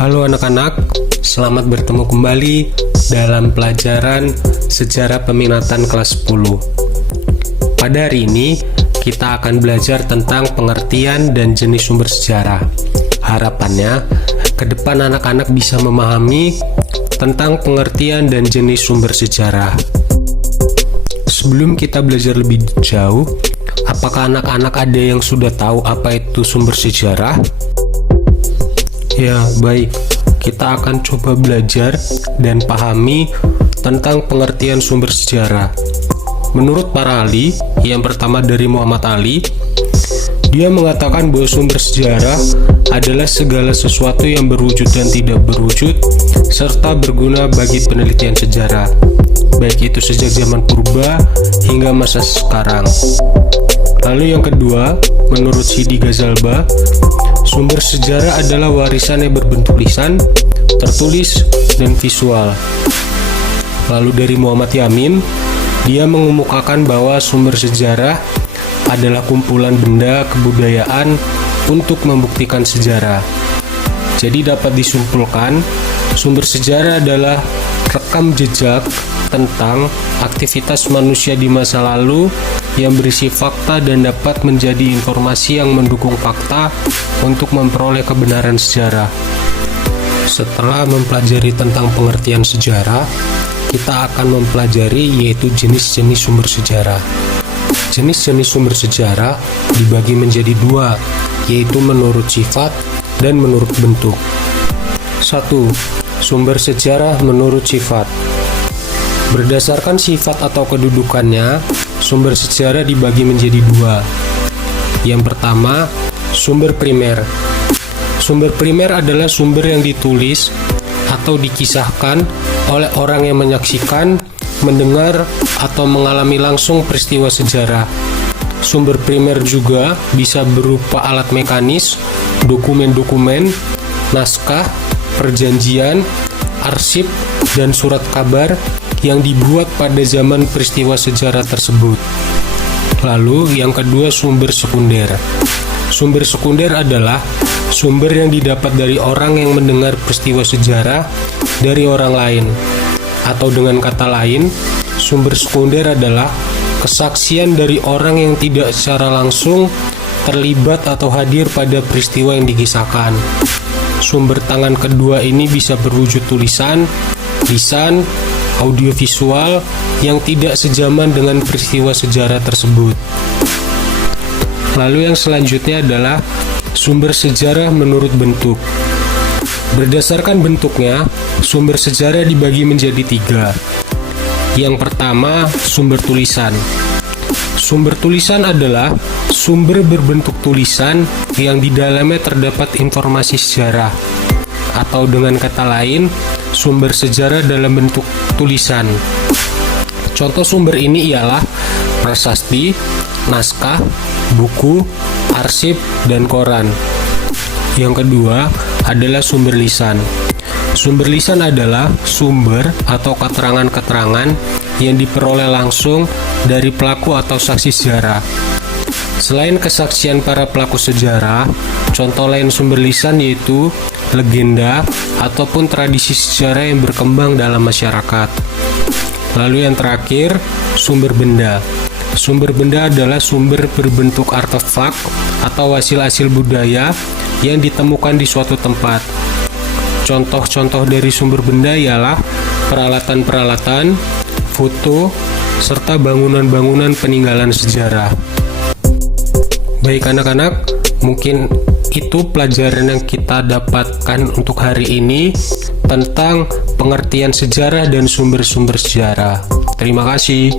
Halo anak-anak, selamat bertemu kembali dalam pelajaran Sejarah Peminatan kelas 10. Pada hari ini, kita akan belajar tentang pengertian dan jenis sumber sejarah. Harapannya, ke depan anak-anak bisa memahami tentang pengertian dan jenis sumber sejarah. Sebelum kita belajar lebih jauh, apakah anak-anak ada yang sudah tahu apa itu sumber sejarah? Ya, baik. Kita akan coba belajar dan pahami tentang pengertian sumber sejarah. Menurut para ahli, yang pertama dari Muhammad Ali, dia mengatakan bahwa sumber sejarah adalah segala sesuatu yang berwujud dan tidak berwujud, serta berguna bagi penelitian sejarah, baik itu sejak zaman purba hingga masa sekarang. Lalu yang kedua, menurut Sidi Ghazalba, sumber sejarah adalah warisan yang berbentuk lisan, tertulis, dan visual. Lalu dari Muhammad Yamin, dia mengemukakan bahwa sumber sejarah adalah kumpulan benda kebudayaan untuk membuktikan sejarah. Jadi dapat disimpulkan, sumber sejarah adalah rekam jejak tentang aktivitas manusia di masa lalu yang berisi fakta dan dapat menjadi informasi yang mendukung fakta untuk memperoleh kebenaran sejarah. Setelah mempelajari tentang pengertian sejarah, kita akan mempelajari yaitu jenis-jenis sumber sejarah. Jenis-jenis sumber sejarah dibagi menjadi dua, yaitu menurut sifat dan menurut bentuk. 1. Sumber sejarah menurut sifat. Berdasarkan sifat atau kedudukannya, sumber sejarah dibagi menjadi dua. Yang pertama, sumber primer. Sumber primer adalah sumber yang ditulis atau dikisahkan oleh orang yang menyaksikan, mendengar, atau mengalami langsung peristiwa sejarah. Sumber primer juga bisa berupa alat mekanis, dokumen-dokumen, naskah, perjanjian, arsip, dan surat kabar yang dibuat pada zaman peristiwa sejarah tersebut. Lalu yang kedua, sumber sekunder. Sumber sekunder adalah sumber yang didapat dari orang yang mendengar peristiwa sejarah dari orang lain. Atau dengan kata lain, sumber sekunder adalah kesaksian dari orang yang tidak secara langsung terlibat atau hadir pada peristiwa yang dikisahkan. Sumber tangan kedua ini bisa berwujud tulisan, lisan, audiovisual yang tidak sejaman dengan peristiwa sejarah tersebut. Lalu yang selanjutnya adalah sumber sejarah menurut bentuk. Berdasarkan bentuknya, sumber sejarah dibagi menjadi tiga. Yang pertama, sumber tulisan. Sumber tulisan adalah sumber berbentuk tulisan yang di dalamnya terdapat informasi sejarah. Atau dengan kata lain, sumber sejarah dalam bentuk tulisan. Contoh sumber ini ialah prasasti, naskah, buku, arsip, dan koran. Yang kedua adalah sumber lisan. Sumber lisan adalah sumber atau keterangan-keterangan yang diperoleh langsung dari pelaku atau saksi sejarah. Selain kesaksian para pelaku sejarah, contoh lain sumber lisan yaitu legenda ataupun tradisi sejarah yang berkembang dalam masyarakat. Lalu yang terakhir, sumber benda. Sumber benda adalah sumber berbentuk artefak atau hasil-hasil budaya yang ditemukan di suatu tempat. Contoh-contoh dari sumber benda ialah peralatan-peralatan, foto, serta bangunan-bangunan peninggalan sejarah. Baik anak-anak, mungkin itu pelajaran yang kita dapatkan untuk hari ini tentang pengertian sejarah dan sumber-sumber sejarah. Terima kasih.